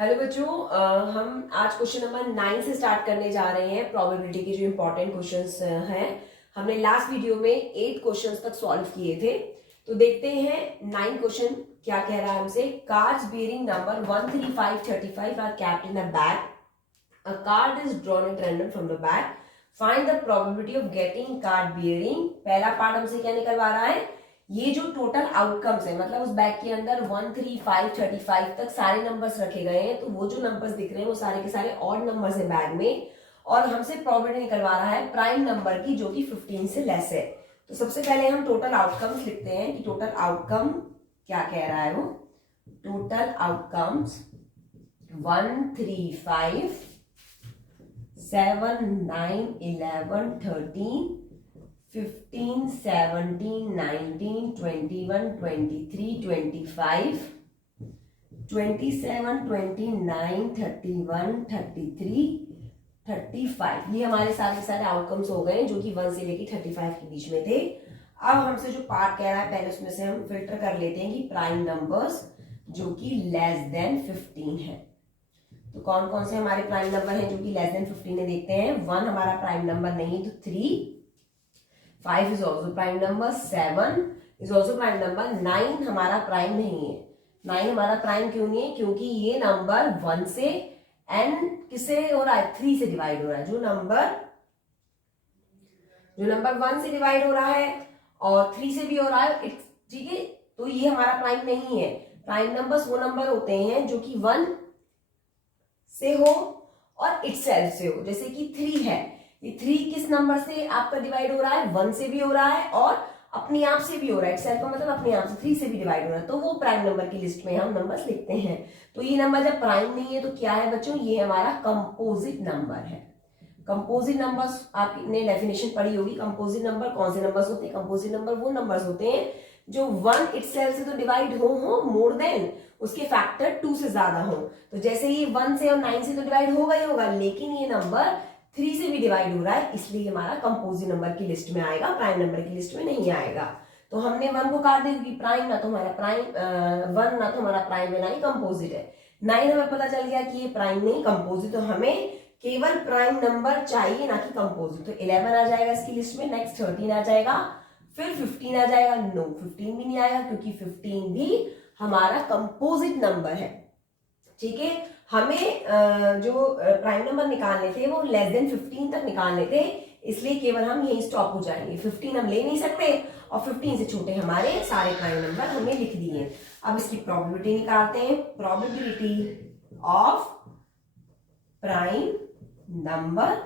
Hello बच्चों, हम आज क्वेश्चन नंबर 9 से स्टार्ट करने जा रहे हैं। प्रोबेबिलिटी के जो इंपॉर्टेंट क्वेश्चंस हैं, हमने लास्ट वीडियो में 8 क्वेश्चंस तक सॉल्व किए थे। तो देखते हैं 9 क्वेश्चन क्या कह रहा है हमसे। Cards bearing number 1, 3, 5, 35 are kept in a bag. A card is drawn at random from the bag. Find the probability of getting card bearing. पहला पार्ट हमसे क्या निकलवा रहा है, ये जो टोटल आउटकम्स है, मतलब उस बैग के अंदर 1, 3, 5, 35 तक सारे नंबर्स रखे गए हैं। तो वो जो नंबर्स दिख रहे हैं वो सारे के सारे ऑड नंबर्स हैं बैग में, और हमसे प्रोबेबिलिटी निकलवा रहा है प्राइम नंबर की जो कि 15 से लेस है। तो सबसे पहले हम टोटल आउटकम्स लिखते हैं कि टोटल आउटकम क्या कह रहा है। वो टोटल आउटकम्स 1, 3, 5, 7, 9, 11, 13, 15, 17, 19, 21, 23, 25, 27, 29, 31, 33, 35। ये हमारे सारे आउटकम्स हो गए जो कि 1 से लेके 35 के बीच में थे। अब हमसे जो पार्ट कह रहा है, पहले उसमें से हम फिल्टर कर लेते हैं कि प्राइम नंबर्स जो कि लेस देन 15 है। तो कौन कौन से हमारे प्राइम नंबर हैं जो कि लेस देन 15 है, देखते हैं। 1 हमारा प्राइम नंबर नहीं, तो 3, 5 is also prime number, 7 is also prime number, 9 हमारा प्राइम नहीं है। 9 हमारा प्राइम क्यों नहीं है? क्योंकि ये नंबर 1 से n किससे हो रहा है, 3 से डिवाइड हो रहा है। जो नंबर 1 से डिवाइड हो रहा है और 3 से भी हो रहा है, ठीक है, तो ये हमारा प्राइम नहीं है। प्राइम नंबर्स वो नंबर होते हैं जो कि 1 से हो और इटसेल्फ से हो। जैसे कि 3 है, ये 3 किस नंबर से आपका डिवाइड हो रहा है? 1 से भी हो रहा है और अपने आप से भी हो रहा है। इटसेल्फ का मतलब अपने आप से 3 से भी डिवाइड हो रहा है, तो वो प्राइम नंबर की लिस्ट में हम नंबर्स लिखते हैं। तो ये नंबर जब प्राइम नहीं है तो क्या है बच्चों? ये हमारा कंपोजिट नंबर है। कंपोजिट नंबर्स आपने डेफिनेशन पढ़ी होगी। कंपोजिट नंबर कौन से नंबर्स होते हैं? कंपोजिट नंबर वो नंबर्स होते हैं जो 1 इटसेल्फ से तो डिवाइड हो मोर देन उसके फैक्टर 2 से ज्यादा हो। तो जैसे ये 1 से और 9 से तो डिवाइड होगा ही होगा, लेकिन ये नंबर 3 से भी डिवाइड हो रहा है, इसलिए हमारा कंपोजिट नंबर की लिस्ट में आएगा, प्राइम नंबर की लिस्ट में नहीं आएगा। तो हमने 1 को काट दिया क्योंकि प्राइम ना तो हमारा प्राइम 1 ना तो हमारा प्राइम है ना ही कंपोजिट है। 9 हमें पता चल गया कि ये प्राइम नहीं कंपोजिट, तो हमें केवल प्राइम नंबर चाहिए ना कि कंपोजिट। तो 11 आ जाएगा इसकी लिस्ट में, नेक्स्ट 13 आ जाएगा, फिर 15 आ जाएगा। नो, 15 भी नहीं आएगा क्योंकि 15 भी हमारा कंपोजिट नंबर है। ठीक है, हमें जो प्राइम नंबर निकालने थे वो लेस देन 15 तक निकालने थे, इसलिए केवल हम यही स्टॉप हो जाएंगे। 15 हम ले नहीं सकते और 15 से छोटे to सारे प्राइम नंबर हमने लिख दिए। अब इसकी प्रोबेबिलिटी निकालते हैं। Probability of prime number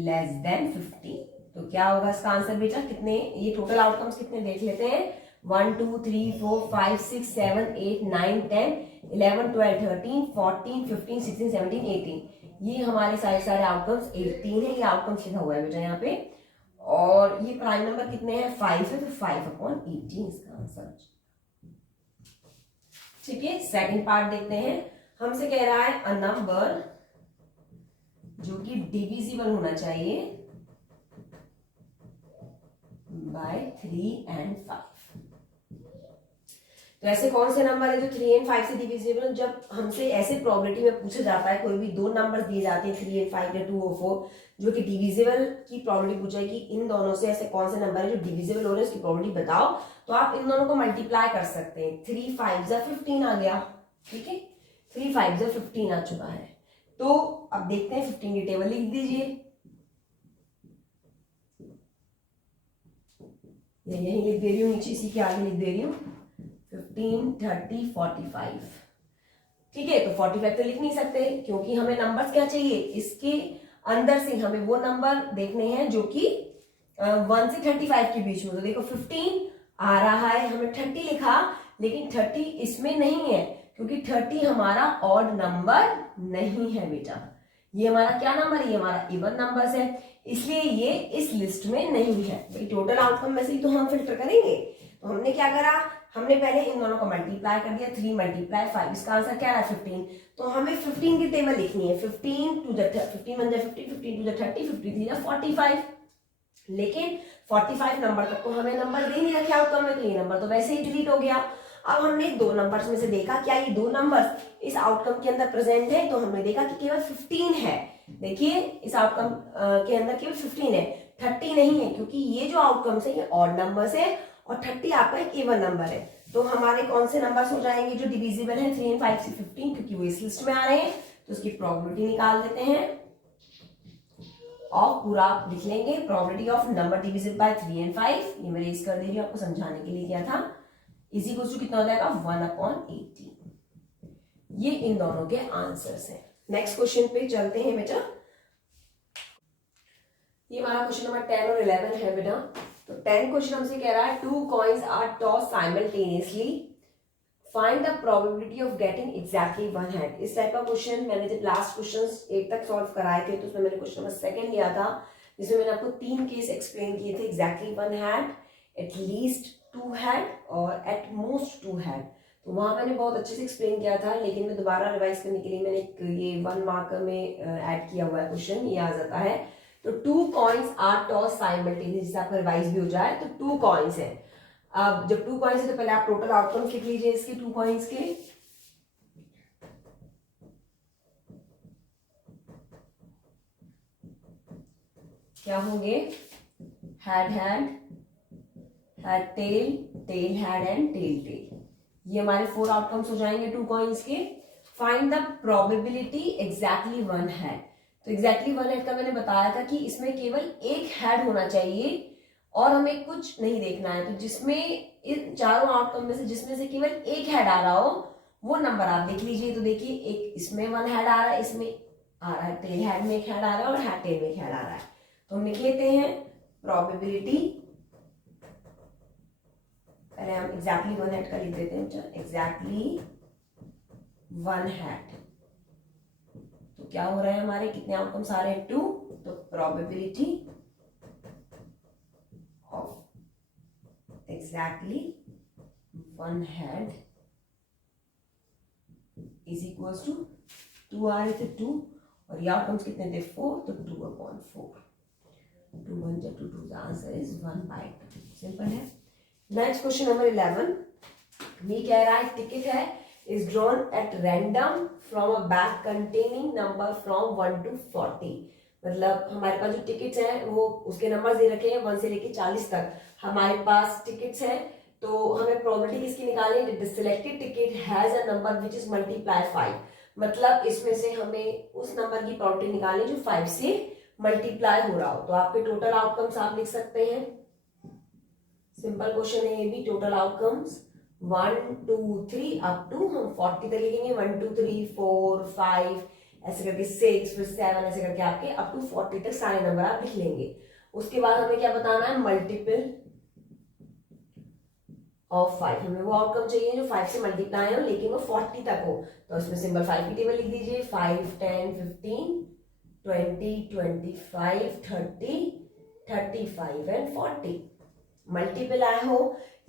less than 15, तो क्या होगा इसका आंसर बेटा? कितने, ये टोटल आउटकम्स कितने देख लेते हैं। 1, 2, 3, 4, 5, 6, 7, 8, 9, 10, 11, 12, 13, 14, 15, 16, 17, 18। ये हमारे सारे आउटकम्स 18 है। ये आउटकम्स लिखा हुआ है बेटा यहाँ पे, और ये प्राइम नंबर कितने हैं? 5 है, तो 5/18 इसका आंसर। ठीक है, सेकंड पार्ट देखते हैं। हमसे कह रहा है अ नंबर जो कि डिविजिबल होना चाहिए बाय 3 and 5। तो ऐसे कौन से नंबर है जो 3 and 5 से डिविजिबल? जब हमसे ऐसे प्रोबेबिलिटी में पूछा जाता है, कोई भी दो नंबर्स दिए जाते हैं 3 and 5 या 2 और 4, जो कि डिविजिबल की प्रोबेबिलिटी पूछा कि इन दोनों से ऐसे कौन से नंबर है जो डिविजिबल हो रहे हैं, उसकी प्रोबेबिलिटी बताओ। तो आप इन दोनों को मल्टीप्लाई कर सकते हैं। 3 5 15 आ गया। ठीक है, 3 5 15 आ चुका है। तो अब देखते हैं 15 की टेबल लिख दीजिए। यही लिख दे रही हूँ, नीचे इसी के आगे लिख दे रही हूँ 15, 30, 45। ठीक है, तो 45 तो लिख नहीं सकते क्योंकि हमें नंबर्स क्या चाहिए, इसके अंदर से हमें वो नंबर देखने हैं जो कि 1 से 35 के बीच में। तो देखो 15 आ रहा है, हमें 30 लिखा, लेकिन 30 इसमें नहीं है क्योंकि 30 हमारा ऑड नंबर नहीं है बेटा। ये हमारा क्या नंबर है? ये हमारा इवन नंबर्स है, इसलिए ये इस लिस्ट में नहीं है। भाई टोटल आउटकम में से ही तो हम फिल्टर करेंगे। तो हमने क्या करा, हमने पहले इन दोनों को मल्टीप्लाई कर दिया। 3 × 5, इसका आंसर क्या है? 15। तो हमें 15 की टेबल लिखनी है। 15 to the 15 1 50, 15 to the 30, 53 45। लेकिन 45 नंबर तक तो हमें नंबर दे नहीं रखे आउटकम में, तो ये नंबर तो वैसे ही डिलीट हो गया। अब हमने दो नंबर्स में से देखा क्या ये दो नंबर्स इस आउटकम के अंदर प्रेजेंट है, तो हमने देखा कि केवल 15 है। देखिए इस आउटकम के अंदर केवल 15 है, 30 नहीं है, क्योंकि ये जो आउटकम्स है ये ऑड नंबर्स है और 30 आपका एक इवन नंबर है। तो हमारे कौन से नंबर्स हो जाएंगे जो डिविजिबल है 3 एंड 5 से 15, क्योंकि वो इस लिस्ट में आ रहे हैं। तो उसकी प्रोबेबिलिटी निकाल देते हैं और पूरा लिख लेंगे, probability of number divisible by 3 and 5। ये मैं रेज कर दे रही हूँ आपको समझाने के लिए किया था। इज इक्वल टू कितना हो जाएगा 1/18। ये इन दोनों के आंसर्स हैं। नेक्स्ट क्वेश्चन पे चलते हैं बेटा। ये हमारा क्वेश्चन नंबर 10 और 11 है बेटा। तो 10 क्वेश्चन हमसे कह रहा है 2 coins are tossed simultaneously, find the probability of getting exactly one head. इस टाइप का क्वेश्चन मैंने जब लास्ट क्वेश्चंस 8 तक सॉल्व कराए थे तो उसमें मैंने क्वेश्चन नंबर 2 लिया था, जिसमें मैंने आपको 3 केस एक्सप्लेन किए थे, exactly one head, at least 2 head और एट मोस्ट 2 हेड। तो वहां मैंने बहुत अच्छे से एक्सप्लेन किया था, लेकिन मैं दोबारा रिवाइज करने के लिए मैंने ये 1 मार्कर में ऐड किया हुआ है क्वेश्चन, ये आ जाता है। तो 2 कॉइन्स आर टॉस साइमल्टेनियसली, जिससे आपका रिवाइज भी हो जाए। तो 2 कॉइन्स है। अब जब 2 कॉइन्स है तो पहले आप टोटल आउटकम्स लिख लीजिए इसके 2 कॉइन्स के। क्या होंगे? Head head, head tail, tail head and tail tail. ये हमारे 4 आउटकम्स हो जाएंगे 2 कॉइन्स के। Find the probability exactly one head. तो एग्जैक्टली वन हेड का मैंने बताया था कि इसमें केवल एक हेड होना चाहिए और हमें कुछ नहीं देखना है। तो जिसमें इन चारों आउटकम में से जिसमें से केवल एक हेड आ रहा हो वो नंबर आप देख लीजिए। तो देखिए एक इसमें वन हेड आ रहा है, इसमें आ रहा है टेल हेड में एक हेड आ रहा है और हैड टेल में एक हेड आ रहा है। तो हम लिख लेते हैं प्रोबेबिलिटी, पहले हम एग्जैक्टली वन हेड का लिख देते हैं, एग्जैक्टली वन हेड। तो क्या हो रहा है हमारे कितने आउटकम्स आ रहे हैं 2। तो probability of exactly one head is equal to 2 आ रहे थे 2 और ये आउटकम्स कितने थे 4, तो 2/4। 2 1 जा 2 2, द आंसर इज 1/2। सिंपल है। नेक्स्ट क्वेश्चन नंबर 11, ये कह रहा है टिकट है is drawn at random from a bag containing number from 1 to 40। मतलब हमारे पास जो टिकट्स हैं वो उसके नंबर दे रखे हैं 1 से लेके 40 तक हमारे पास टिकट्स हैं। तो हमें प्रोबेबिलिटी किसकी निकालनी है? Selected ticket has a number which is multiply 5। मतलब इसमें से हमें उस नंबर की प्रोबेबिलिटी निकालनी जो 5 से मल्टीप्लाई हो रहा हो। तो आपके टोटल आउटकम्स आप लिख सकते हैं। सिंपल क्वेश्चन है ये भी। टोटल आउटकम्स 1 2 3 अप टू हम 40 तक लिखेंगे। 1 2 3 4 5 ऐसे करके 6 फिर 7 ऐसे करके आपके अप टू 40 तक सारे नंबर आप लिख लेंगे। उसके बाद हमें क्या बताना है? Multiple of 5। हमें वो आउटकम चाहिए जो 5 से मल्टीप्लाई हो लेकिन वो 40 तक हो। तो उसमें सिंबल 5 की टेबल लिख दीजिए। 5 10 15 20 25 30 35 एंड 40। मल्टीपल आए हो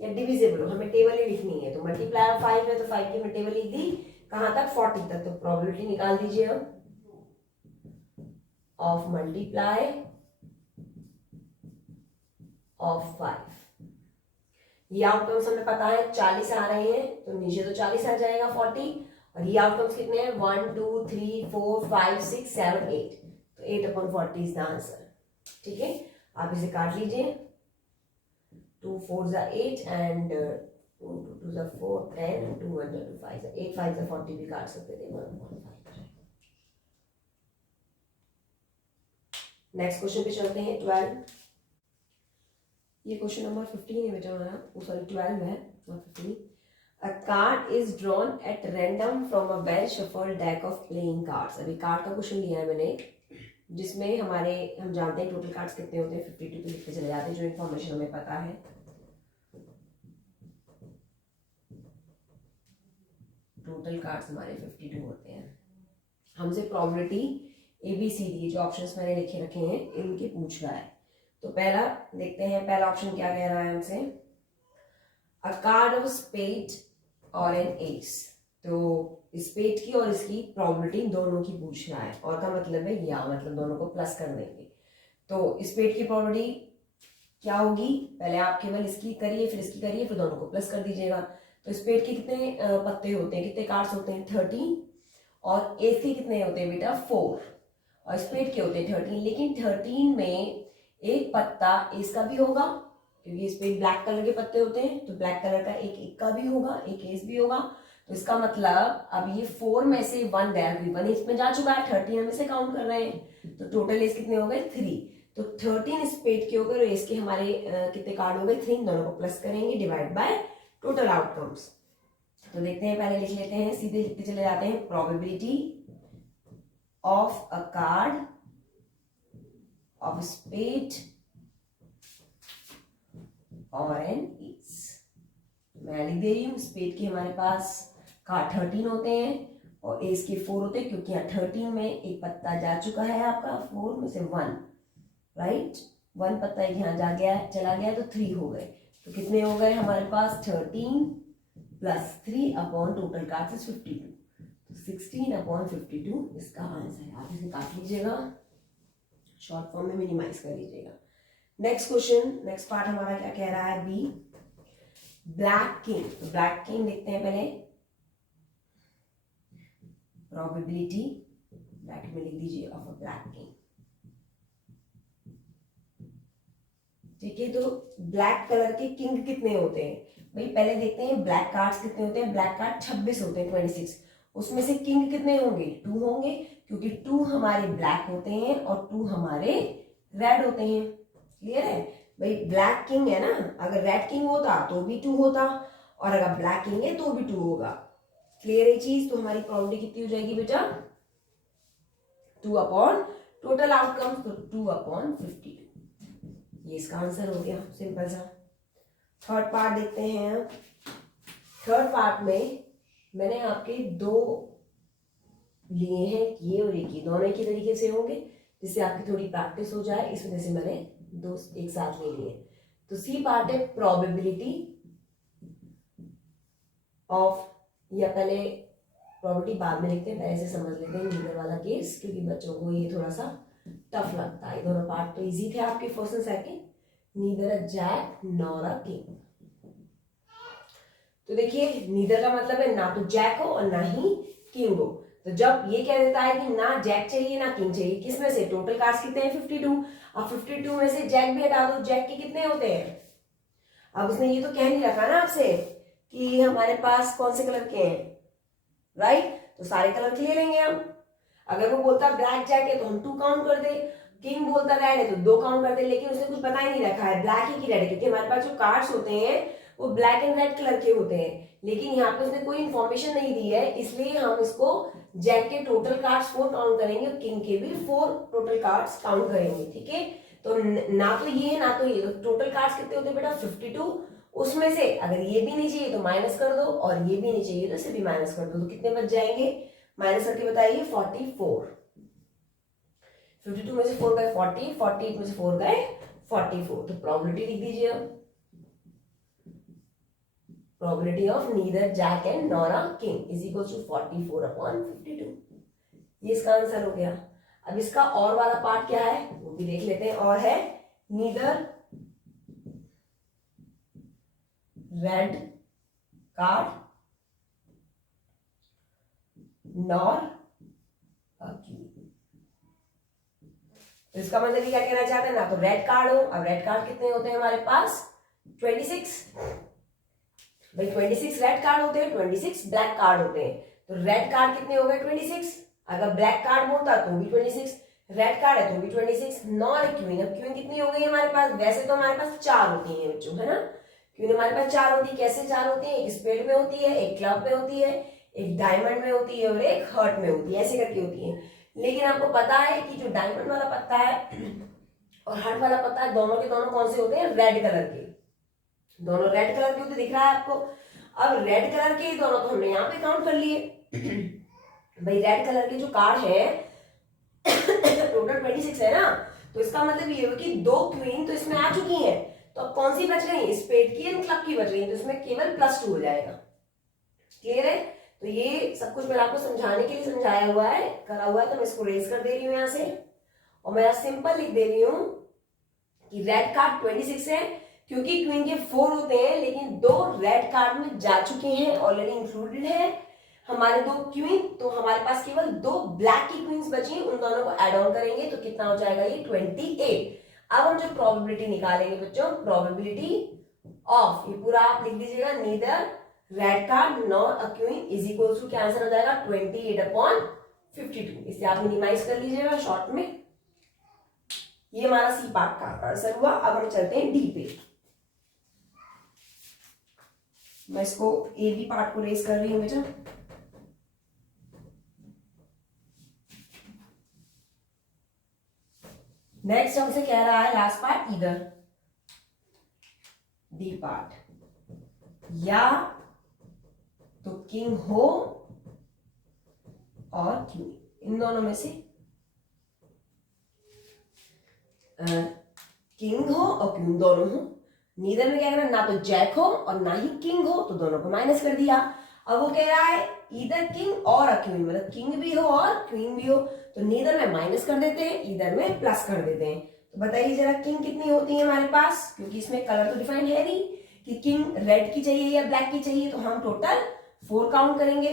या डिविजिबल हो हमें टेबल ही लिखनी है। तो मल्टीप्लाई ऑफ 5 है तो 5 की मैं टेबल लिख दी कहां तक? 40 तक। तो प्रोबेबिलिटी निकाल दीजिए अब ऑफ मल्टीप्लाई ऑफ 5। ये आउटकम्स हमें पता है 40 आ रहे हैं तो नीचे तो 40 आ जाएगा 40। और ये आउटकम्स कितने हैं? 1 2 3 4 5 6 7 8। तो 8/40 इज द आंसर। ठीक है, आप इसे काट लीजिए। 2 4 8 and 2 2 4 10 and 2 1 2 5 8 5 40 भी काट सकते थे 1/5। नेक्स्ट क्वेश्चन पे चलते हैं 12। ये क्वेश्चन नंबर 15 है बेटा हमारा, वो सॉरी 12 है और 15। A card is drawn at random from a well shuffled deck of playing cards। अभी कार्ड का क्वेश्चन लिया है मैंने जिसमें हम जानते हैं टोटल कार्ड्स कितने होते हैं 52 पे लिखते चले जाते हैं जो इन्फॉर्मेशन हमें पता है। टोटल कार्ड्स हमारे 52 होते हैं। हमसे प्रोबेबिलिटी ABCD जो ऑप्शंस मैंने लिखे रखे हैं इनके पूछ रहा है। तो पहला देखते हैं, पहला ऑप्शन क्या कह रहा है हमसे? अ कार्ड ऑफ स्पेड और एन एस। तो स्पेड की और इसकी प्रोबेबिलिटी दोनों की पूछ रहा है और का मतलब है या मतलब दोनों को प्लस कर देंगे। तो स्पेड की प्रोबेबिलिटी क्या होगी? पहले आप केवल इसकी करिए फिर इसकी करिए फिर दोनों को प्लस कर दीजिएगा। तो स्पेड के कितने पत्ते होते हैं, कितने कार्ड्स होते हैं 13, और एस के कितने होते हैं बेटा 4, और स्पेड के होते हैं 13। लेकिन 13 में एक पत्ता एस का भी होगा, क्योंकि इस पे ब्लैक कलर के पत्ते होते हैं, तो ब्लैक कलर का एक का भी होगा, एक एस भी होगा। तो इसका मतलब अब ये 4 में से 1 गया, 1 इसमें जा चुका है, 13 हम इसे काउंट कर रहे हैं, तो टोटल एस कितने हो गए 3। तो 13 स्पेड के हो गए और एस के हमारे कितने कार्ड हो गए 3। दोनों को प्लस करेंगे, डिवाइड बाय टोटल आउटकम्स। तो देखते हैं, पहले लिख लेते हैं, सीधे लिखते चले जाते हैं। Probability of a card of spade और एन एस। मैं लिख दे रही हूँ, स्पेड के हमारे पास कार्ड 13 होते हैं और एस के 4 होते हैं, क्योंकि यहाँ 13 में एक पत्ता जा चुका है आपका, 4 में से 1, राइट, 1 पत्ता यहाँ जा गया, चला गया, तो 3 हो गए। तो कितने हो गए हमारे पास 13 plus 3 upon total card is 52, तो 16 अपॉन 52 इसका आंसर है। आप इसे काट लीजिएगा, शॉर्ट फॉर्म में मिनिमाइज कर लीजिएगा। नेक्स्ट क्वेश्चन, नेक्स्ट पार्ट हमारा क्या कह रहा है, बी, ब्लैक किंग। तो ब्लैक किंग देखते हैं पहले। प्रोबेबिलिटी ब्रैकेट में लिख दीजिए ऑफ अ ब्लैक किंग, ठीक है। तो ब्लैक कलर के किंग कितने होते हैं भाई, पहले देखते हैं ब्लैक कार्ड्स कितने होते हैं। ब्लैक कार्ड 26 होते हैं, 26। उसमें से किंग कितने होंगे, 2 होंगे, क्योंकि 2 हमारे ब्लैक होते हैं और 2 हमारे रेड होते हैं। क्लियर है भाई, ब्लैक किंग है ना, अगर रेड किंग होता तो भी 2 होता, और अगर ब्लैक किंग है तो भी 2 होगा। क्लियर है चीज। तो हमारी प्रोबेबिलिटी कितनी हो जाएगी बेटा, 2 अपॉन टोटल आउटकम, तो 2 अपॉन 52। ये इसका आंसर हो गया, सिंपल सा। थर्ड पार्ट देखते हैं। थर्ड पार्ट में मैंने आपके 2 लिए हैं, ये और एक, दोनों एक ही तरीके से होंगे, जिससे आपकी थोड़ी प्रैक्टिस हो जाए, इस वजह से मैंने 2 एक साथ ले लिए। तो सी पार्ट है प्रोबेबिलिटी ऑफ, या पहले प्रोबेबिलिटी बाद में लिखते हैं, पहले से समझ लेते हैं नीदर वाला केस, क्योंकि बच्चों को ये थोड़ा सा टफ लगता है। दोनों पार्ट तो इजी थे आपके, first and second, neither a jack nor a king. तो देखिए, नीदर का मतलब है ना तो जैक हो और ना ही किंग हो। तो जब ये कह देता है कि ना जैक चाहिए ना किंग चाहिए, किसमें से, टोटल कार्ड्स कितने हैं 52, अब 52 में से जैक भी हटा दो, जैक के कितने होते हैं। अब उसने ये तो कह नहीं रखा ना आपसे कि हमारे पास कौन से कलर के हैं, राइट, तो सारे कलर के ले लेंगे हम। अगर वो बोलता ब्लैक जैक है तो हम 2 काउंट कर दे, किंग बोलता रेड है तो 2 काउंट कर दे, लेकिन उसने कुछ बता ही नहीं रखा है ब्लैक है कि रेड है, क्योंकि हमारे पास जो कार्ड्स होते हैं वो ब्लैक एंड रेड कलर के होते हैं, लेकिन यहाँ पे उसने कोई इंफॉर्मेशन नहीं दी है, इसलिए हम इसको जैक के टोटल कार्ड्स 4 काउंट करेंगे और किंग के भी 4 टोटल कार्ड्स काउंट करेंगे, ठीक है। तो ना तो ये है ना तो ये, तो टोटल कार्ड्स कितने होते हैं बेटा 52, उसमें से अगर ये भी नहीं चाहिए तो माइनस कर दो, और ये भी नहीं चाहिए तो इसे भी माइनस कर दो, तो कितने बच जाएंगे, माइनस करके बताइए 44। 52 में से 4 गए 40, 48 में से 4 गए 44। तो प्रोबेबिलिटी लिख दीजिए अब, probability of neither jack and nor a king is equal to 44 upon 52। ये इसका आंसर हो गया। अब इसका और वाला पार्ट क्या है वो भी देख लेते हैं, और है neither red card nor a king. तो इसका मतलब क्या कहना चाहते हैं, ना तो रेड कार्ड हो। अब रेड कार्ड कितने होते हैं हमारे पास 26, भाई 26 रेड कार्ड होते हैं, 26 ब्लैक कार्ड होते हैं। तो रेड कार्ड कितने हो गए 26, अगर ब्लैक कार्ड होता तो भी 26, रेड कार्ड है तो भी 26, नॉर क्वीन। अब क्वीन कितनी हो गई हमारे पास, वैसे तो हमारे पास 4 होती है बच्चों, है ना, क्वीन हमारे पास 4 होती है। कैसे 4 होती है, एक स्पेड में होती है, एक क्लब में होती है, एक डायमंड में होती है और एक हर्ट में होती है, ऐसे करके होती है। लेकिन आपको पता है कि जो डायमंड वाला पत्ता है और हर्ट वाला पत्ता है, दोनों के दोनों कौन से होते हैं, रेड कलर के, दोनों रेड कलर के होते, दिख रहा है आपको। अब रेड कलर के दोनों तो हमने यहाँ पे काउंट कर लिए भाई, रेड कलर के जो कार्ड है टोटल 26 है ना, तो इसका मतलब ये हो कि 2 क्वीन तो इसमें आ चुकी हैं, तो अब कौन सी बच गई, स्पेड की एंड क्लब की बच गई, तो इसमें केवल +2 हो जाएगा। क्लियर है। तो ये सब कुछ मैंने आपको समझाने के लिए समझाया हुआ है, करा हुआ है, तो मैं इसको रेज कर दे रही हूँ यहाँ से, और मैं सिंपल लिख दे रही हूँ कि रेड कार्ड 26 है, क्योंकि क्वीन के 4 होते हैं लेकिन 2 रेड कार्ड में जा चुके हैं, ऑलरेडी इंक्लूडेड है हमारे 2 क्वीन, तो हमारे पास केवल 2 ब्लैक की क्वींस बची हैं, उन दोनों को ऐड ऑन करेंगे तो कितना हो जाएगा ये 28। अब हम जो प्रोबेबिलिटी निकालेंगे बच्चों, प्रोबेबिलिटी ऑफ, ये पूरा आप लिख दीजिएगा, neither red card nor a queen is equal to, क्या आंसर हो जाएगा 28/52। इसे आप मिनिमाइज कर लीजिएगा शॉर्ट में। ये हमारा सी पार्ट का आंसर हुआ। अब हम चलते हैं डी पे। मैं इसको ए बी पार्ट को रेज कर रही हूं बेटा। नेक्स्ट हमसे कह रहा है लास्ट पार्ट, इधर डी पार्ट, या तो किंग हो और क्वीन, इन दोनों में से किंग हो और क्वीन दोनों हो। नीदर में क्या करना, ना तो जैक हो और ना ही किंग हो, तो दोनों को माइनस कर दिया। अब वो कह रहा है इधर किंग और अ क्वीन, मतलब किंग भी हो और क्वीन भी हो, तो नीदर में माइनस कर देते हैं, इधर में प्लस कर देते हैं। तो बताइए जरा किंग कितनी होती है हमारे पास, क्योंकि इसमें कलर तो डिफाइंड है नहीं कि किंग रेड की चाहिए या ब्लैक की चाहिए, तो हम टोटल 4 काउंट करेंगे।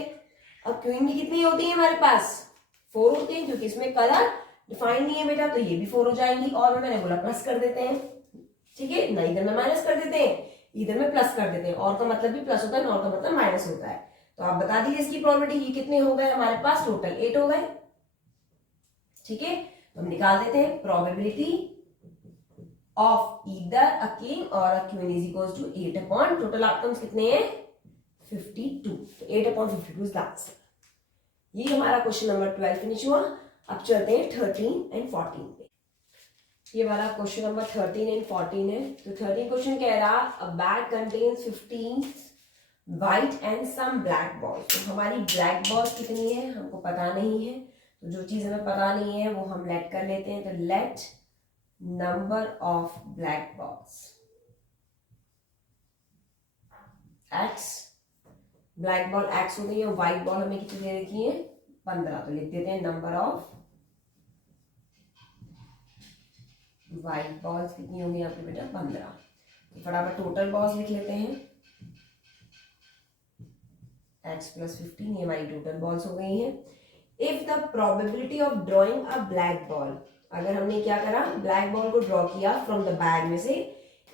अब क्वीन की कितनी होती है हमारे पास, 4 होती है, क्योंकि इसमें कलर डिफाइंड नहीं है बेटा, तो ये भी 4 हो जाएंगी। और मैंने बोला प्लस कर देते हैं, ठीक है ना, इधर में माइनस कर देते हैं, इधर में प्लस कर देते हैं। और का मतलब भी प्लस होता है, नॉर का मतलब माइनस होता है। तो आप बता दीजिए इसकी प्रोबेबिलिटी, ये कितने हो गए हमारे पास, टोटल 8 हो गए, ठीक है। तो हम निकाल देते हैं probability of either a king और a queen is equals to 8 upon, total outcomes कितने हैं 52, तो 8/52 इज द आंसर। ये हमारा क्वेश्चन नंबर 12 फिनिश हुआ। अब चलते हैं 13 एंड 14 पे। ये वाला क्वेश्चन नंबर 13 एंड 14 है। तो 13 क्वेश्चन कह रहा a bag contains 15 white and some black balls. तो हमारी ब्लैक बॉल्स कितनी है हमको पता नहीं है, तो जो चीज हमें पता नहीं है वो हम लेट कर लेते हैं। तो let number of black balls x, black ball x हो गई है, व्हाइट बॉल हमें कितनी दे रखी है 15, तो लिख देते हैं नंबर ऑफ व्हाइट बॉल्स कितनी होंगी यहाँ पे बेटा 15। तो फटाफट टोटल बॉल्स लिख लेते हैं, x + 15, ये हमारी टोटल बॉल्स हो गई हैं। If the probability of drawing a black ball, अगर हमने क्या करा ब्लैक बॉल को ड्रॉ किया फ्रॉम द बैग में से,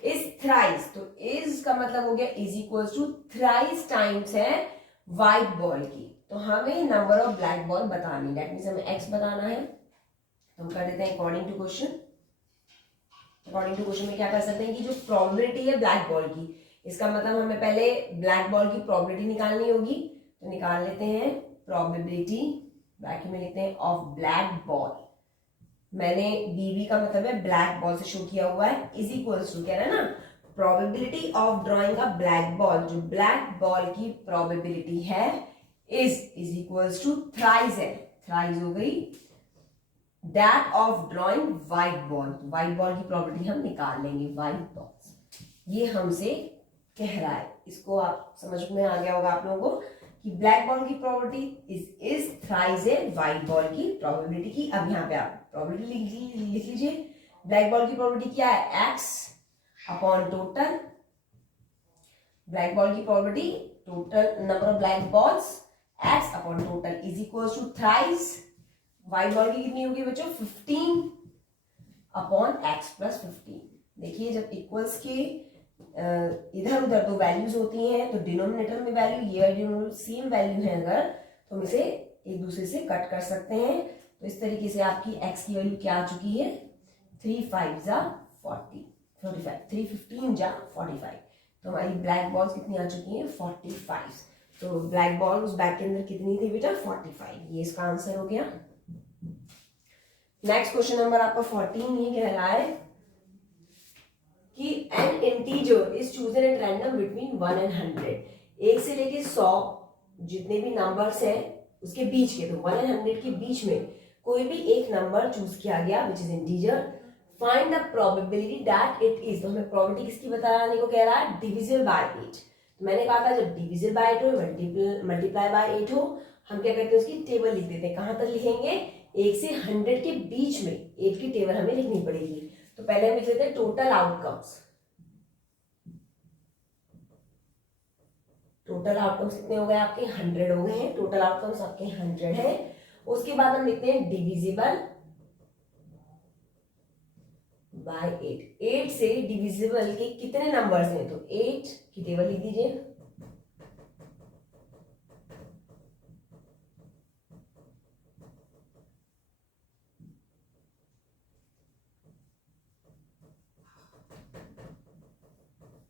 इज थ्राइस, तो इज का मतलब हो गया is equals to thrice times है व्हाइट बॉल की। तो हमें नंबर ऑफ ब्लैक बॉल बतानी, दैट मीन्स हमें x बताना है। तो हम कर देते हैं according to question. According to question में क्या कर सकते हैं कि जो प्रोबेबिलिटी है ब्लैक बॉल की, इसका मतलब हमें पहले ब्लैक बॉल की प्रोबेबिलिटी निकालनी होगी। तो निकाल लेते हैं प्रोबेबिलिटी, ब्रैकेट में लिखते हैं ऑफ ब्लैक बॉल, मैंने बीबी का मतलब है ब्लैक बॉल से शो किया हुआ है, इज इक्वल्स टू कह रहा है ना probability of drawing a black ball, जो ब्लैक बॉल की प्रोबेबिलिटी है इज इक्वल्स टू थ्राइस है, थ्राइस हो गई that of drawing white ball. White ball की प्रोबेबिलिटी हम निकाल लेंगे, व्हाइट बॉल ये हमसे कह रहा है। इसको आप समझ में आ गया होगा आप लोगों को कि ब्लैक बॉल की प्रोबेबिलिटी इज थ्राइस है व्हाइट बॉल की प्रोबेबिलिटी की। अब यहाँ पे आप प्रोबेबिलिटी लिख लीजिए, ब्लैक बॉल की प्रोबेबिलिटी क्या है x upon total, black ball की probability total number of black balls x upon total is equal to thrice, white ball की कितनी होगी बच्चों 15 अपॉन x + 15। देखिए जब इक्वल्स के इधर उधर दो वैल्यूज होती हैं तो डिनोमिनेटर में वैल्यू ये सेम वैल्यू है अगर, तो हम इसे एक दूसरे से कट कर सकते हैं। तो इस तरीके से आपकी x की वैल्यू क्या आ चुकी है 3 5 जा 40 45, 3 15 जा 45, तो हमारी ब्लैक बॉल्स कितनी आ चुकी हैं 45। तो ब्लैक बॉल उस बैग के अंदर कितनी थी बेटा 45, ये इसका आंसर हो गया। नेक्स्ट क्वेश्चन नंबर आपका 14 ये कह रहा है कि N integer is chosen at random between 1 and 100, 1 से लेके 100 जितने भी नंबर्स हैं उसके बीच के, तो 1 and 100 के बीच में कोई भी एक नंबर चूज किया गया which is integer, find the probability that it is. तो हमें प्रोबेबिलिटी किसकी बताने को कह रहा है डिविजिबल बाय 8। तो मैंने कहा था जब डिविजिबल बाय 8 हो मल्टीप्लाई बाय 8 हो, हम क्या करते हैं उसकी टेबल लिख देते हैं। कहां तक लिखेंगे 1 से 100 के बीच में 8 की टेबल हमें लिखनी पड़ेगी। तो पहले हम लिख लेते हैं टोटल आउटकम्स, टोटल आउटकम्स कितने हो गए आपके 100 हो गए हैं, टोटल आउटकम्स आपके 100 है। उसके बाद हम लिखते हैं डिविजिबल बाय 8। 8 से डिविजिबल के कितने नंबर्स हैं, तो 8 की टेबल लिख दीजिए।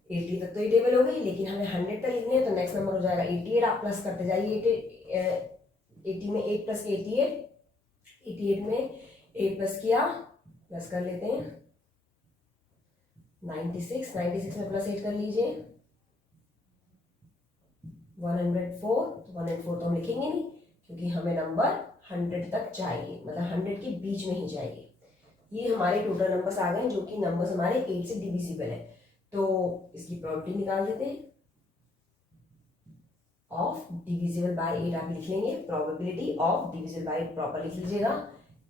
एटी तक तो ये टेबल हो गई, लेकिन हमें 100 तक लिखने हैं, तो नेक्स्ट नंबर हो जाएगा 88। आप प्लस करते जाइए, 80 में 8 प्लस 88, 88 में 8 प्लस किया, प्लस कर लेते हैं 96, 96 में प्लस 8 कर लीजिए 104। तो 104 तो हम लिखेंगे नहीं, क्योंकि हमें नंबर 100 तक चाहिए, मतलब 100 के बीच में ही चाहिए। ये हमारे टोटल नंबर्स आ गए, जो कि नंबर्स हमारे 8 से डिविजिबल है। तो इसकी प्रोबेबिलिटी निकाल देते हैं ऑफ डिविजिबल बाय 8। आप लिख लेंगे probability of divisible by 8 proper लिख लीजिएगा,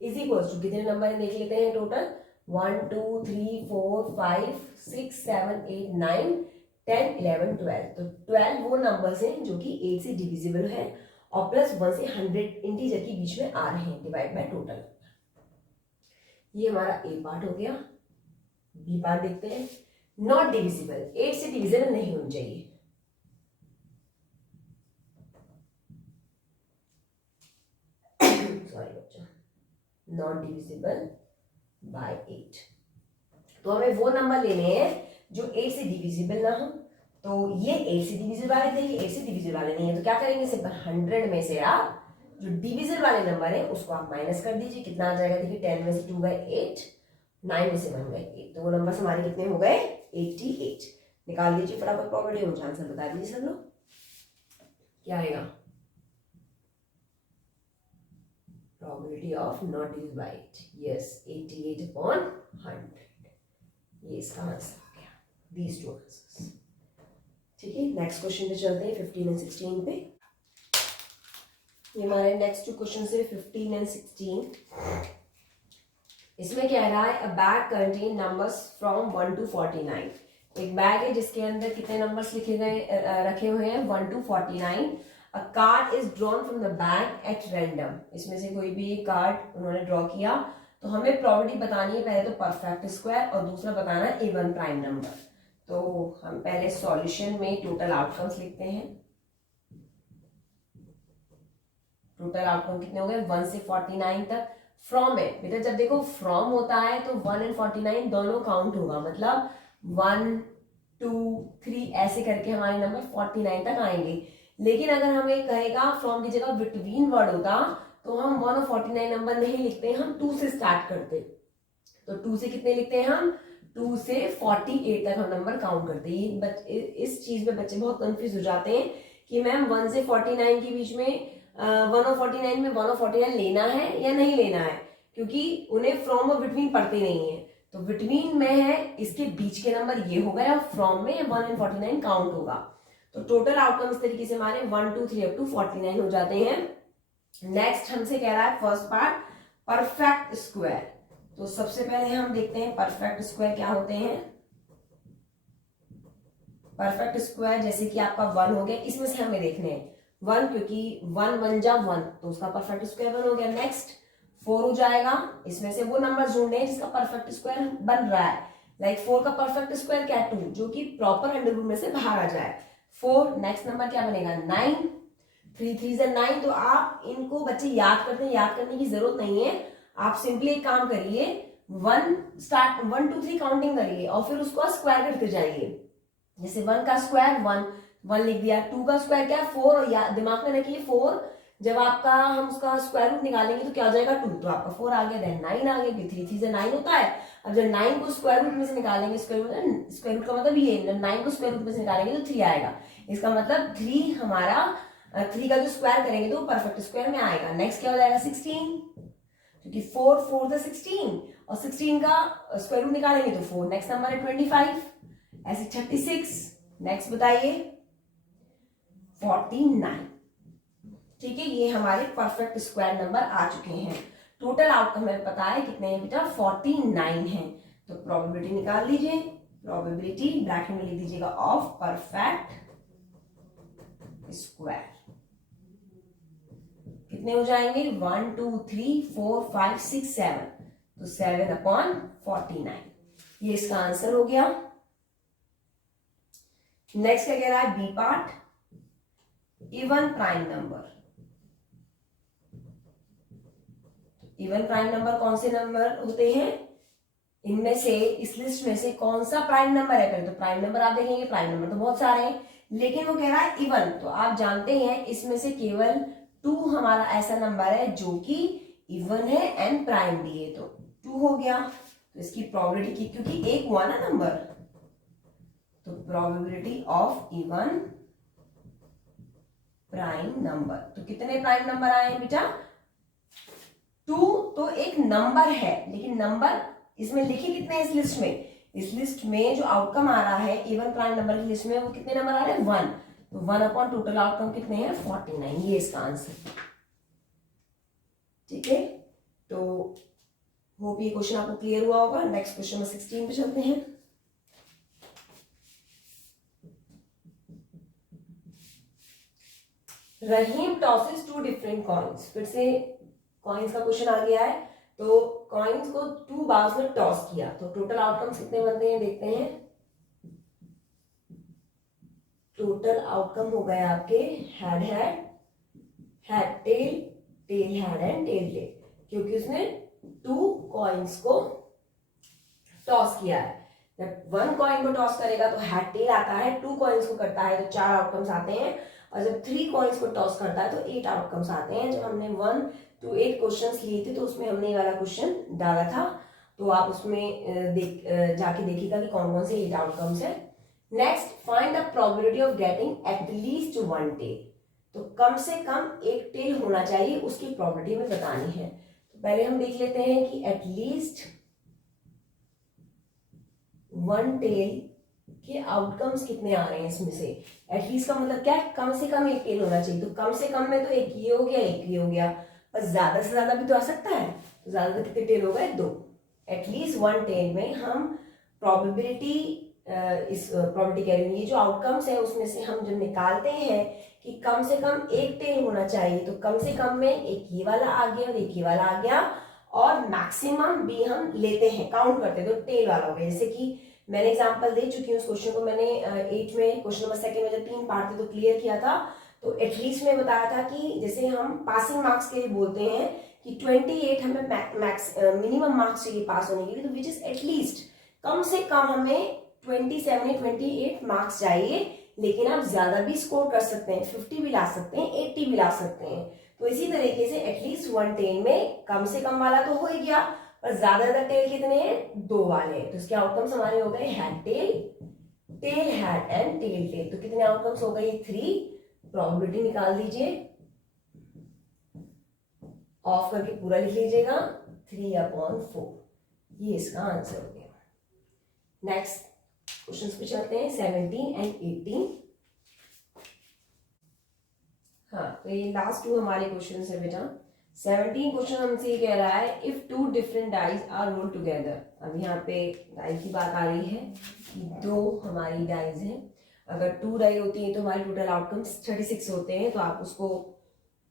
इज इक्वल टू कितने नंबर देख लेते हैं टोटल 1 2 3 4 5 6 7 8 9 10 11 12। तो 12 वो नंबर्स हैं जो कि 8 से डिविजिबल है और प्लस 1 से 100 इंटीजर के बीच में आ रहे हैं, डिवाइड बाय टोटल। ये हमारा ए पार्ट हो गया। बी पार्ट देखते हैं, नॉट डिविजिबल, 8 से डिविजिबल नहीं होनी चाहिए। सॉरी बच्चा, नॉट डिविजिबल बाय 8। तो हमें वो नंबर लेने हैं जो 8 से डिविजिबल ना हो। तो ये 8 से डिविजिबल वाले थे, ये 8 से डिविजिबल वाले नहीं है, तो क्या करेंगे, सिंपल 100 में से आप जो डिविजिबल वाले नंबर है उसको आप माइनस कर दीजिए। कितना आ जाएगा, देखिए 10 में से 2 गए 8, 9 में से 1 गए 8, तो वो नंबर हमारे कितने हो गए 88। निकाल दीजिए फटाफट प्रोबेबिलिटी, मुझे आंसर बता दीजिए सब लोग, क्या आएगा probability of not divisible by 8, yes 88 upon 100। ये इसका आंसर हो गया, दीज टू आंसर्स। ठीक है, नेक्स्ट क्वेश्चन पे चलते हैं 15 और 16 पे। ये हमारे नेक्स्ट टू क्वेश्चन है 15 और 16। इसमें कह रहा है अ bag contain numbers from 1 to 49। एक बैग है जिसके अंदर कितने नंबर्स लिखे गए रखे हुए हैं 1 to 49। A card is drawn from the bag at random. इसमें से कोई भी एक कार्ड उन्होंने ड्रॉ किया, तो हमें प्रोबेबिलिटी बतानी है, पहले तो परफेक्ट स्क्वायर और दूसरा बताना है इवन प्राइम नंबर। तो हम पहले सॉल्यूशन में टोटल आउटकम्स लिखते हैं। टोटल आउटकम कितने हो गए 1 से 49 तक। फ्रॉम है बेटा, जब देखो फ्रॉम होता है तो 1 और 49 दोनों काउंट होगा, मतलब 1 2 3 ऐसे करके हमारे नंबर 49 तक आएंगे। लेकिन अगर हमें कहेगा फ्रॉम की जगह बिटवीन वर्ड होता तो हम 1 और 49 नंबर नहीं लिखते, हम 2 से स्टार्ट करते। तो 2 से कितने लिखते हैं हम, 2 से 48 तक हम नंबर काउंट करते हैं। इस चीज में बच्चे बहुत कंफ्यूज हो जाते हैं कि मैम 1 से 49 के बीच में 1 और 49 में 1 और 49 लेना है या नहीं लेना है, क्योंकि उन्हें फ्रॉम और बिटवीन पढ़ते नहीं है। तो बिटवीन में है, इसके बीच के नंबर ये हो गए और फ्रॉम में 1 और 49 काउंट होगा। तो टोटल आउटकम इस तरीके से हमारे 1 2 3 अप टू 49 हो जाते हैं। नेक्स्ट हमसे कह रहा है फर्स्ट पार्ट परफेक्ट स्क्वायर। तो सबसे पहले हम देखते हैं परफेक्ट स्क्वायर क्या होते हैं। परफेक्ट स्क्वायर जैसे कि आपका 1 हो गया, इसमें से हमें देखने हैं 1, क्योंकि 1 1 जा 1, तो उसका परफेक्ट स्क्वायर 1 हो गया। नेक्स्ट 4 हो जाएगा, इसमें से वो नंबर ढूंढने हैं जिसका परफेक्ट स्क्वायर बन रहा है। लाइक 4 का परफेक्ट स्क्वायर क्या है 2, जो कि प्रॉपर अंडर रूट में से बाहर आ जाए 4। नेक्स्ट नंबर क्या बनेगा 9, 3 3 से 9। तो आप इनको बच्चे याद करते हैं, याद करने की जरूरत नहीं है। आप सिंपली एक काम करिए, 1 2 3 काउंटिंग करिए और फिर उसको स्क्वायर करते जाइए। जैसे 1 का स्क्वायर 1 लिख दिया, 2 का स्क्वायर क्या है 4, और दिमाग में रखिए 4 जब आपका हम उसका स्क्वायर रूट निकालेंगे तो क्या हो जाएगा 2, तो आपका 4 आ गया, देन 9 आ गया, 3 3 से 9 होता है। अब जब 9 को स्क्वायर रूट में से निकालेंगे, स्क्वायर रूट का मतलब ये, जब 9 को स्क्वायर रूट में से निकालेंगे तो 3 आएगा। इसका मतलब 3 हमारा 3 का जो स्क्वायर करेंगे तो परफेक्ट स्क्वायर में आएगा। नेक्स्ट क्या हो जाएगा 16, क्योंकि 4 4 से 16 और 16 का स्क्वायर रूट निकालेंगे तो 4। नेक्स्ट नंबर है 25, ऐसे 36। नेक्स्ट बताइए 49। ठीक है, ये हमारे परफेक्ट स्क्वायर नंबर आ चुके हैं। टोटल आउटकम हमें पता है कितने हैं बेटा 49 है। तो प्रोबेबिलिटी निकाल लीजिए। प्रोबेबिलिटी ब्रैकेट में लिख दीजिएगा ऑफ परफेक्ट स्क्वायर। कितने हो जाएंगे 1 2 3 4 5 6 7, तो 7/49, ये इसका आंसर हो गया। नेक्स्ट क्या कह रहा है B part, even prime number. Even prime number कौन से नंबर होते हैं, इनमें से इस लिस्ट में से कौन सा प्राइम नंबर है, पहले तो प्राइम नंबर आप देखेंगे, प्राइम नंबर तो बहुत सारे हैं, लेकिन वो कह रहा है इवन, तो आप जानते हैं इसमें से केवल 2 हमारा ऐसा नंबर है जो कि इवन है एंड प्राइम भी है, तो 2 हो गया। तो इसकी प्रोबेबिलिटी की, क्योंकि एक हुआ ना नंबर, तो probability of even prime number, तो कितने प्राइम नंबर आए हैं बेटा 2, तो एक नंबर है, लेकिन नंबर इसमें लिखे कितने हैं इस लिस्ट में, इस लिस्ट में जो आउटकम आ रहा है इवन प्राइम नंबर की लिस्ट में वो कितने नंबर आ रहे हैं 1, तो 1 अपॉन टोटल आउटकम कितने हैं 49, ये इसका आंसर। ठीक है, तो होप ये क्वेश्चन आपको क्लियर हुआ होगा। नेक्स्ट क्वेश्चन नंबर 16 पे चलते हैं। रहीम टॉसेस 2 डिफरेंट कॉइन्स, फिर से कॉइन्स का क्वेश्चन आ गया है, तो कॉइन्स को 2 बार्स में टॉस किया, तो टोटल आउटकम्स कितने बनते हैं देखते हैं। टोटल आउटकम हो गए आपके head tail, tail head and tail tail, क्योंकि उसने 2 कॉइन्स को टॉस किया है। जब 1 कॉइन को टॉस करेगा तो हेड टेल आता है, 2 कॉइन्स को करता है तो 4 आउटकम्स आते हैं, और जब 3 कॉइन्स को टॉस करता है तो 8 आउटकम्स आते हैं। जब हमने 1 to 8 क्वेश्चंस लिए थे तो उसमें हमने ये वाला क्वेश्चन डाला था, तो आप उसमें जाके देखिएगा कि कौन कौन से 8 आउटकम्स है। Next, find the probability of getting at least 1 tail, तो कम से कम एक टेल होना चाहिए, उसकी प्रोबेबिलिटी में बतानी है। तो पहले हम देख लेते हैं कि एटलीस्ट 1 टेल के आउटकम्स कितने आ रहे हैं इसमें से। एटलीस्ट का मतलब क्या है, कम से कम एक टेल होना चाहिए, तो कम से कम में तो एक ये हो गया, एक ये हो गया, पर ज्यादा से ज्यादा भी तो आ सकता है, तो ज्यादा कितने टेल हो गए 2। एटलीस्ट 1 टेल में हम प्रोबेबिलिटी, इस प्रोबेबिलिटी कह रही हूँ, ये जो आउटकम्स है उसमें से हम जब निकालते हैं कि कम से कम एक टेल होना चाहिए, तो कम से कम में एक ये वाला आ गया और एक ये वाला आ गया, और मैक्सिमम भी हम लेते हैं, काउंट करते हैं, तो टेल वाला हो गया। जैसे कि मैंने एग्जांपल दे चुकी हूँ, उस क्वेश्चन को मैंने 8 में क्वेश्चन नंबर 2 में जब 3 पार्ट थे तो क्लियर किया था। तो एटलीस्ट में बताया था कि जैसे हम पासिंग मार्क्स के लिए बोलते हैं कि 28 हमें मिनिमम मार्क्स चाहिए पास होने के लिए, तो विच इज एटलीस्ट, कम से कम हमें 27 या 28 मार्क्स चाहिए, लेकिन आप ज्यादा भी स्कोर कर सकते हैं, 50 भी ला सकते हैं, 80 भी ला सकते हैं। तो इसी तरीके से एटलीस्ट 1 टेल में कम से कम वाला तो हो ही गया, पर ज्यादा टेल कितने हैं 2 वाले हैं, तो इसके आउटकम्स हमारे हो गए head tail, tail head and tail tail, तो कितने आउटकम्स हो गए 3। प्रोबेबिलिटी निकाल दीजिए, ऑफ करके पूरा लिख लीजिएगा, 3/4, ये इसका आंसर हो गया। नेक्स्ट क्वेश्चंस पे चलते हैं 17 एंड 18। हाँ, तो ये लास्ट 2 हमारे क्वेश्चंस है बेटा। 17 क्वेश्चन हमसे ये कह रहा है, if 2 different dice are rolled together. अब यहाँ पे डाइज की बात आ रही है कि 2 हमारी डाइज हैं, अगर 2 डाई होती है तो हमारे टोटल आउटकम्स 36 होते हैं, तो आप उसको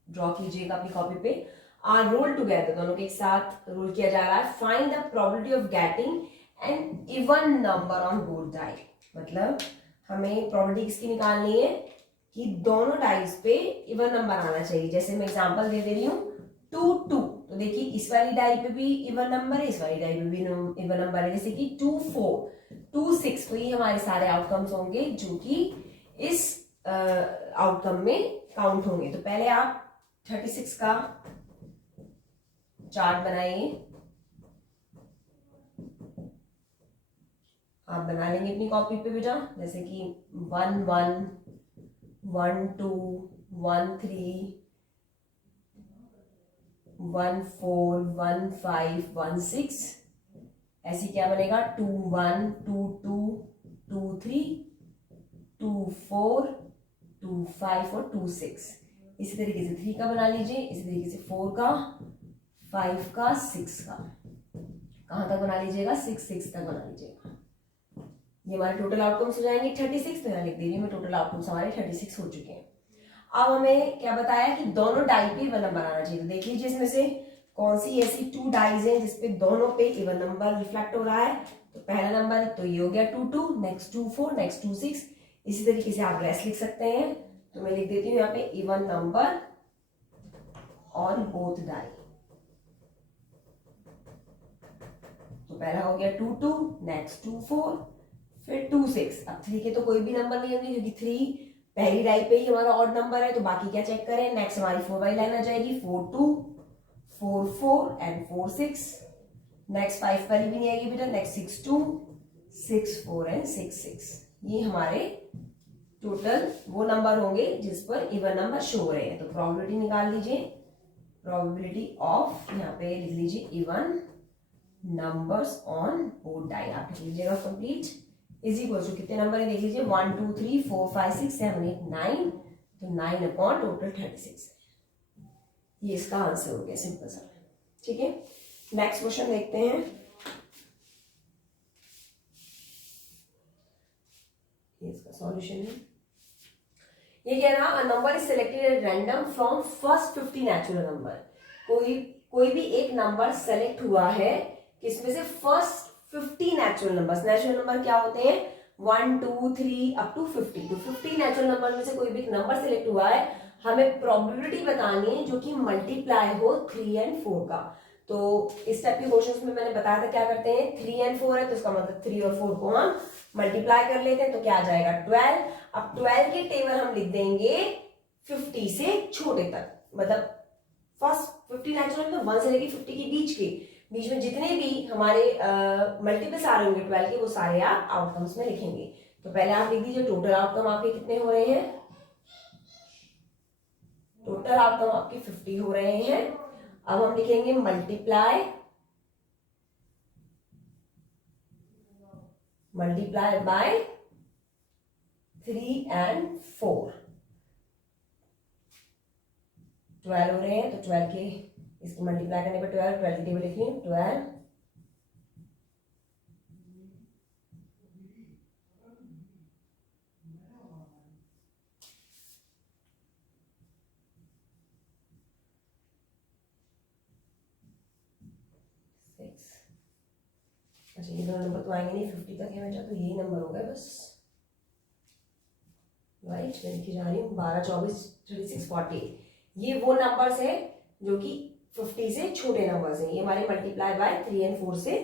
ड्रॉ कीजिएगा अपनी कॉपी पे। आर रोल टुगेदर, दोनों के एक साथ रोल किया जा रहा है। Find the probability of getting an even number on both die, मतलब हमें प्रोबेबिलिटी किसकी निकालनी है कि दोनों डाइज पे इवन नंबर आना चाहिए। जैसे मैं एग्जांपल दे रही हूँ 2 2, तो देखिए इस वाली डाई पे भी इवन नंबर है, इस वाली डाई पे भी इवन नंबर है, जैसे कि 2 4 2 6, तो ये हमारे सारे आउटकम्स होंगे जो कि इस आउटकम में काउंट होंगे। तो पहले आप 36 का चार्ट बनाइए, आप बना लेंगे अपनी कॉपी पे बेटा, जैसे कि 1 1 1 2 1 3 1 4 1 5 1 6, ऐसी क्या बनेगा 2 1 2 2 2 3 2 4 2 5 और 2 6। इसी तरीके से 3 का बना लीजिए, इसी तरीके से 4 का, 5 का, 6 का, कहां तक बना लीजिएगा 6 6 तक बना लीजिएगा। ये हमारे टोटल आउटकम्स हो जाएंगे 36, तो यहाँ लिख दीजिए मैं टोटल आउटकम्स हमारे 36 हो चुके हैं। अब हमें क्या बताया कि दोनों डाई पे इवन नंबर आना चाहिए। तो देख लीजिए इसमें से कौन सी ऐसी 2 डाइज हैं जिसपे दोनों पे इवन नंबर रिफ्लेक्ट हो रहा है। तो पहला नंबर तो ये हो गया 2 2, नेक्स्ट 2 4, नेक्स्ट 2 6। इसी तरीके से आप रेस्ट लिख सकते हैं। तो मैं लिख देती हूँ यहाँ पे even number on both die. तो पहला हो गया 2 2, नेक्स्ट 2 4, फिर 2 6। अब 3 के तो कोई भी नंबर नहीं होंगे क्योंकि 3 पहली डाई पे ही हमारा ऑड नंबर है। तो बाकी क्या चेक करें, नेक्स्ट हमारी 4 वाली लाइन आ जाएगी 4 2, 4 4 एंड 4 6। नेक्स्ट 5 वाली भी नहीं आएगी बेटा, नेक्स्ट 6 2, 6 4 एंड 6 6। ये हमारे टोटल वो नंबर होंगे जिस पर इवन नंबर शो हो रहे हैं। तो प्रोबेबिलिटी निकाल लीजिए, प्रोबेबिलिटी ऑफ, यहाँ पे लिख लीजिए even numbers on both die. आप लिख लीजिएगा कंप्लीट इज इक्वल टू कितने नंबर है देख लीजिए 1 2 3 4 5 6 7 8 9। तो 9 अपॉन टोटल 36। ये इसका आंसर हो गया, सिंपल सा। ठीक है, नेक्स्ट क्वेश्चन देखते हैं। ये इसका सॉल्यूशन है। ये कह रहा a number is selected at random from first 50 natural number. कोई भी एक नंबर सेलेक्ट हुआ है किसमें से first 50 natural numbers. Natural number क्या होते हैं 1 2 3 अप टू 50। तो 50 नेचुरल नंबर में से कोई भी एक नंबर सेलेक्ट हुआ है, हमें प्रोबेबिलिटी बतानी है जो कि मल्टीप्लाई हो 3 एंड 4 का। तो इस टाइप के क्वेश्चंस में मैंने बताया था क्या करते हैं 3 एंड 4 है तो इसका मतलब 3 और 4 को हम मल्टीप्लाई कर लेते हैं। तो क्या आ जाएगा 12। अब 12 के टेबल हम लिख देंगे 50 से छोटे तक, मतलब फर्स्ट 50 नेचुरल में 1 से लेके 50 के बीच में जितने भी हमारे मल्टीपल्स आ रहे होंगे 12 के, वो सारे आप आउटकम्स में लिखेंगे। तो पहले आप लिख दीजिए टोटल आउटकम आपके कितने हो रहे हैं। टोटल आउटकम आपके 50 हो रहे हैं। अब हम लिखेंगे मल्टीप्लाई बाय 3 एंड 4। 12 हो रहे हैं तो 12 के इसको मल्टीप्लाई करने पर 12 की टेबल लिखिए 12 6। अच्छा ये दोनों नंबर तो आएंगे नहीं 50 तक है बेटा, तो यही नंबर हो गए बस, राइट। मैं लिखी जा रही हूँ 12 24 36 48। ये वो नंबर्स है जो कि 50 से छोटे नंबर्स हैं। ये हमारे मल्टीप्लाई बाय 3 एंड 4 से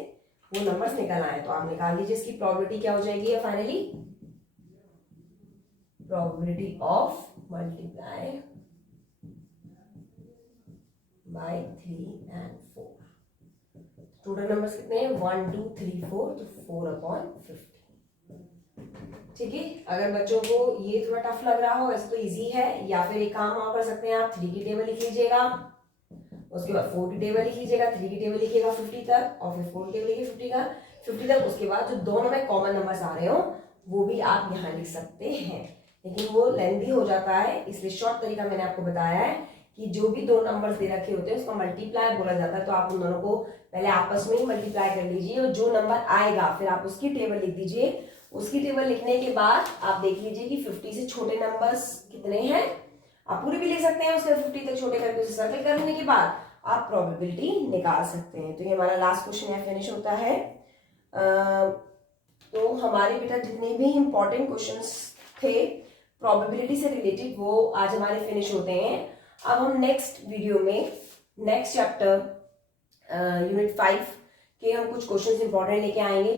वो नंबर्स निकल आए। तो आप निकाल लीजिए इसकी प्रोबेबिलिटी क्या हो जाएगी finally, probability of multiply by 3 and 4। Total numbers कितने हैं 1 2 3 4, तो 4 अपॉन 50। ठीक है, अगर बच्चों को ये थोड़ा टफ लग रहा हो वैसे तो इजी है, या फिर एक काम आप कर सकते हैं, आप 3 की टेबल लिख लीजिएगा, उसके बाद 4 की टेबल लिख लीजिएगा, 3 की टेबल लिखिएगा 50 तक, और फिर 4 की टेबल लिखिए 50 तक। उसके बाद जो दोनों में कॉमन नंबर्स आ रहे हो वो भी आप यहाँ लिख सकते हैं, लेकिन वो लेंथी हो जाता है, इसलिए शॉर्ट तरीका मैंने आपको बताया है कि जो भी दो नंबर्स दे रखे होते हैं उसका मल्टीप्लाई बोला जाता है। तो आप उन दोनों को पहले आपस में ही मल्टीप्लाई कर लीजिए और जो नंबर आएगा फिर आप उसकी टेबल लिख दीजिए। उसकी टेबल लिखने के बाद आप देख लीजिए कि 50 से छोटे नंबर्स कितने हैं, आप पूरी भी लिख सकते हैं, उसके 50 तक छोटे करके उसे सर्कल करने के बाद आप प्रोबेबिलिटी निकाल सकते हैं। तो ये हमारा लास्ट क्वेश्चन यहाँ फिनिश होता है। तो हमारे बेटा जितने भी इंपॉर्टेंट क्वेश्चंस थे प्रोबेबिलिटी से रिलेटेड वो आज हमारे फिनिश होते हैं। अब हम नेक्स्ट वीडियो में नेक्स्ट चैप्टर यूनिट 5 के हम कुछ क्वेश्चंस इंपॉर्टेंट लेके आएंगे।